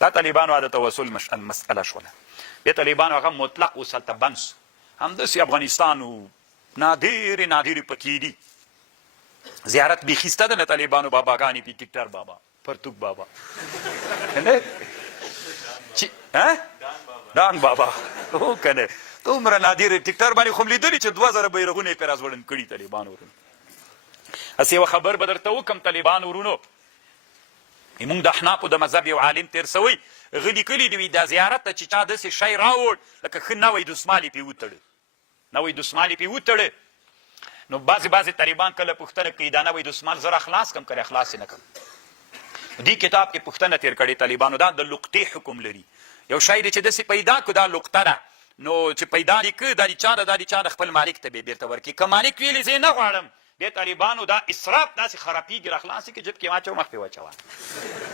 دا طالبانو د توسل مسأله شوله. بیا طالبانو هغه مطلق اوس هلته بند سو. همداسې افغانستان و نادرې پکې دي. زیارت بیخي سته ده نه طالبانو باباګانې پې ټیکټر بابا پرتوک بابا ډانګ بابا هو که نه دومره نادر ټیکټر باندې خو م لیدلي چې 2000 بیرغونه یې پرې راځوړند کړي طالبانو ورونو. هسې یوه خبر به درته وکړم طالبانو ورونو، موږ د احنافو د مذهب یو عالم تېر سوی هغه لیکلي دي دا زیارت ته چې چا داسې شی راوړ لکه ښه نوی دسمال یې پرې وتړه، نوی دسمال یې پرې وتړه. نو بعضې طالبان کله پوښتنه کوي دا نوی دسمال زه راخلاص کړم که راخلاص یې نه کړم. دې کتاب کې پوښتنه تېر کړې طالبانو دا د لقطې حکم لري. یو شی دی چې داسې پیدا کړو دا لقطه ده، نو چې پیدا دې که دا د چا ده دا د چا د خپل مالک ته به یې بېرته ورکړي. که مالک ویلې زه یې نه غواړم بیا طالبانو دا اسراف داسې خرابېږي راخلاص یې کړي جب کې واچو مخ پې واچوه.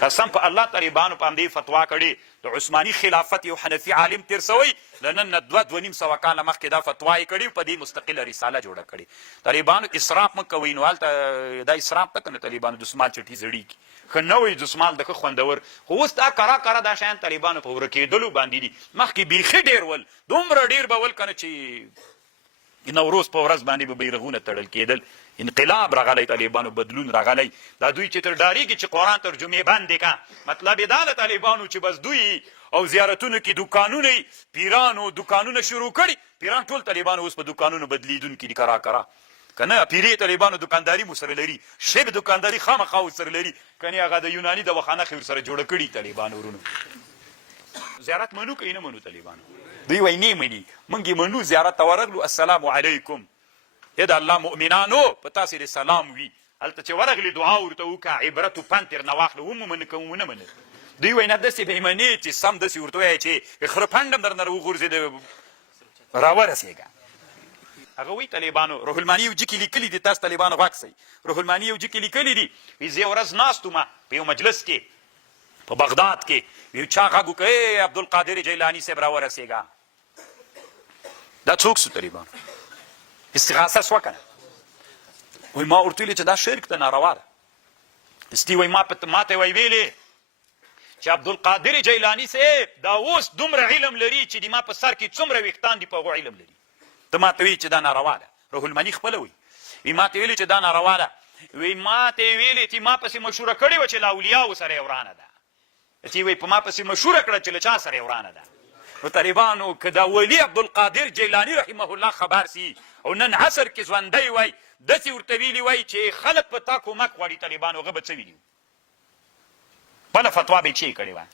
قسم په الله طالبانو په همدې فتوا کړې د عثماني خلافت یو حنفي عالم تېر سوی له نن نه 2-2.5 کاله مخکې دا فتوا یې کړې په دې مستقله رساله جوړه کړې. طالبانو اسراف مه کوئ. نو هلته دا اسراف ته که نه طالبانو دسمال چټي زړېږي ښه نوی دسمال د ښه خوندور. خو اوس دا کرا دا شیان طالبانو په ورکېدلو باندې دي. مخکې بیخي ډېر ول دومره ډېر به ول که نه چې نوروز په ورځ باندې به بیرغونه تړل کېدل. انقلاب راغلی طالبانو بدلون راغلی. دا دوی چې تر ډارېږي چې قرآن ترجمې بندې که مطلب یې دا د طالبانو چې بس دوی او زیارتونو کې دوکانونه یې پیرانو دوکانونه شروع کړي. پیران ټول طالبانو اوس په دوکانونو بدلیدونکي دي کرا که نه پیرې طالبانو دوکانداري مو سره لري، شب دوکانداري خامخا ورسره لري، کنې هغه د یوناني دواخانه خې ورسره جوړه کړي طالبانو ورونو. زیارت منو که یې نه منو طالبانو؟ دوی وایي نه مني، موږ یې منو. زیارت ته ورغلو السلام علیکم یا د الله مؤمنانو په تاسې د سلام وي. هلته چې ورغلې دعا ورته وکړه عبرت و پند ترې نه واخله ومومنه که ونه منه. دوی وایي نه داسې به یې منې چې سم داسې ورته وایه چې خره پنډ هم در نه وغورځېده راورسېږه. هغه وایي طالبانو روح الماني یو جي کې لیکلي دي، تاسو طالبانو غږ سئ. روح الماني یو جي کې لیکلي دي وایي زه یو ورځ ناست وم په یو مجلس کې په بغداد کې، یو چا غږ وکړ ای عبدالقادر جیلاني صاحب راورسېږه. دا څوک سو طالبانو؟ استغاثه سوه که نه؟ وایي ما ورته ویلې چې دا شرک ته ناروا ده. استي وایي ما ته وایي ویلې چې عبدالقادر جیلاني صاحب دا اوس دومره علم لري چې د ما په سر کې څومره ویښتان دي په هغو علم لري. ته ما ته وایي چې دا ناروا ده. روح الماني خپله وایي ما ته ویلې چې دا ناروا ده. وایي ما ته یې ویلې چې ما پسې مشوره کړې وه چې له اولیاو سره یې ورانه ده. چې وایي په ما پسې مشوره کړه چې له چا سره یې ورانه ده. نو طالبانو که دا ولی عبدالقادر جیلاني رحمه الله خبر سي او نن عصر کې ژوندی وای داسې ورته ویلي وای چې خلک په تا کومک غواړي طالبانو هغه به څه ویلي بله فتوا به یې چی کړې وه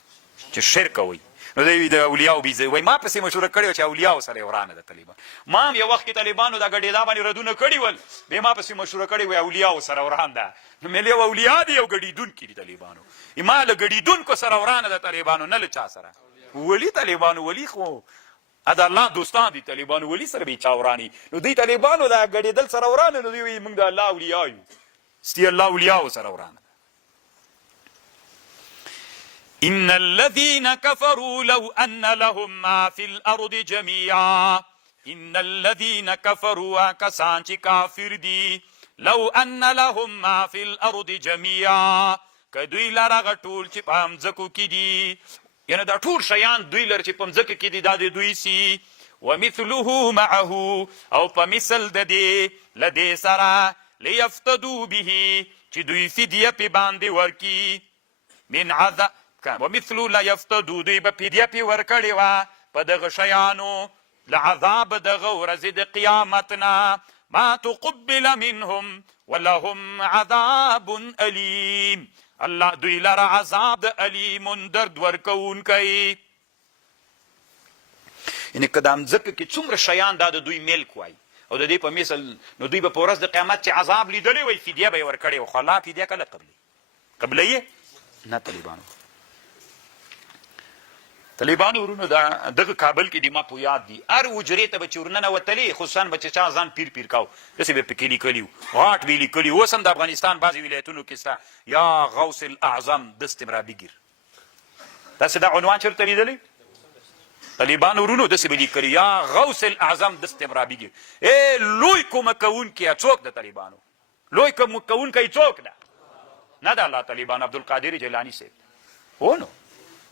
چې شرک کوئ. نو دی د اولیاو بیزه وایي ما پسې مشوره کړې وه چې اولیاو سره یې ورانه ده طالبان. ما هم یو وخت کې طالبانو دا ګډېدا باندې ردونه کړي ول بیا ما پسې مشوره کړې وای اولیاو سره وران ده. نو مې یو اولیا دي یو ګډېدونکي دي طالبانو. ما له ګډېدونکو سره ورانه ده طالبانو نه له چا سره. ولی طالبانو ولی خو د الله دوستان دي طالبانو ولی سره به یې چا وراني. نو دوی طالبانو دا ګډېدل سره ورانه نو دوی وایي موږ د الله اولیا یو ستی الله اولیاو سره ورانه. ان الذين كفروا لو ان لهم ما في الارض جميعا ان الذين كفروا کسان چې کافر دي لو ان لهم ما في الارض جميعا که دوی لره هغه ټول چې په مځکو کې دي یعنې دا ټول شیان دوی لره چې په مځکه کې دي دا د دوی سي ومثله معه او په مثل د دې له دې سره لیفتدو به چې دوی فدیه پې باندې ورکي من عذاب ومثلو لا یفتدو دوی به فدیه پې ورکړې وه په دغه شیانو له عذاب دغه ورځې د قیامت نه ما تقبل منهم ولهم عذاب علیم الله دوی لره عذاب د علیم درد ورکوونکی. یعنې که دا مځکه کې څومره شیان دا د دوی ملک وای او د دې په مثل نو دوی به په ورځ د قیامت چې عذاب لیدلی وای فدیه به یې ورکړې وه. خو الله فدیه کله قبلوي نه طالبانو. طالبانو ورونو دغه کابل کې د ما په یاد دي هر حجرې ته به چې ورننوتلې خصوصا به چې چا ځان پیر کاو داسې به پکې لیکلي وو غاټ به یې لیکلي اوس هم د افغانستان بعضې ولایتونو کې سته یا غوث الاعظم دست مرابیګیر داسې دا عنوان چېرته لیدلی طالبانو ورونو داسې به لیکلي یا غوث الاعظم دست مرابیګیر. لوی کومک کوونکی څوک د طالبانو لوی کومک کوونکی څوک ده نه د الله طالبان عبدالقادر جیلاني صاحب هو نو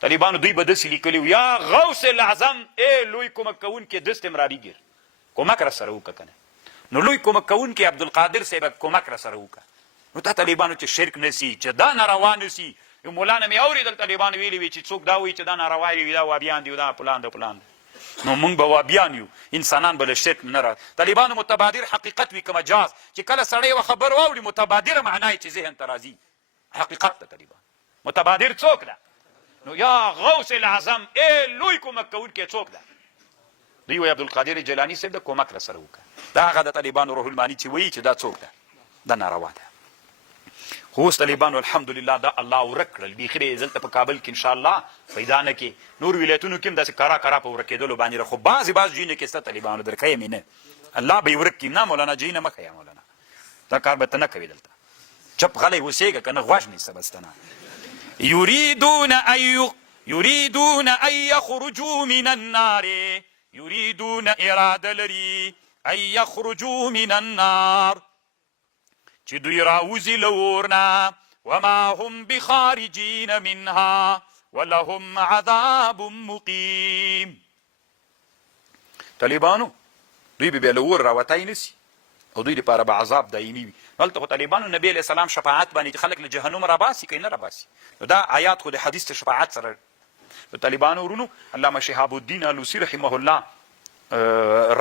طالبانو دوی به داسې لیکلي یا غوث الاعظم ای لوی کومک کوونکې دست امرابي ګیر کومک را سره وکړه کنه نو لوی کومک کوونکې عبدالقادر صاحب کومک را سره وکړه نو تا طالبانو چې شرک نسی چې دا ناروا نسی یو مولانا مې اورېدل طالبانو ویلي وي چې څوک دا وایي چې دا ناروا وي دا وابیان دي دا پلان ده پلان ده نو موږ به وابیان یو انسانان به له شرک نه را طالبانو متبادر حقیقت وي که مجاز چې کله سړی یوه خبر واوري متبادره معنا یې چې ذهن ته راځي حقیقت ده طالبان متبادر څوک ده نو یا غوث العظم ای لوی کومک کوونکی څوک ده دوی وایي عبدالقادر جیلاني صاحب د کومک را سره وکړه دا هغه د طالبانو روح الماني چې وایي چې دا څوک ده دا ناروا ده خو اوس طالبانو الحمدلله دا الله ورک کړل بیخي یې دلته په کابل کې انشاءالله پیدا نه کې نور ولایتونو کې هم داسې کرا په ورکېدلو باندې خو بعضې ځایونه کې سته طالبانو درښیم یې نه الله به یې ورک کړي نه مولانا جي نه مه ښیه مولانا دا کار به ته نه کوې دلته چپ غلی اوسېږه که نه غوږ نیسه بس ته نه یریدون ان یخرجوا من النار یریدون اراده لري ان یخرجوا من النار چې دوی راوځي له اور نه وما هم بخارجین منها ولهم عذاب مقیم طالبانو دوی به بیا له اور راوتی نسي او دوی دپاره به عذاب دایمي وي هلته خو طالبانو نبي علیه السلام شفاعت باندې چې خلک له جهنم راباسي که نه راباسي نو دا آیات خو د حدیث د شفاعت سره د طالبانو ورونو علامه شهاب الدین الوسی رحمه الله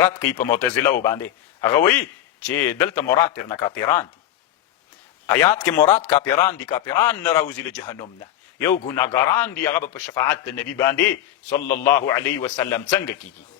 رد کوي په معتزله باندې هغه وایي چې دلته مراد ترنه کافران دي آیات کې مراد کافران دي کافران نه راوځي له جهنم نه یو ګناهګاران دي هغه به په شفاعت د نبي باندې صلی الله علیه وسلم څنګه کیږي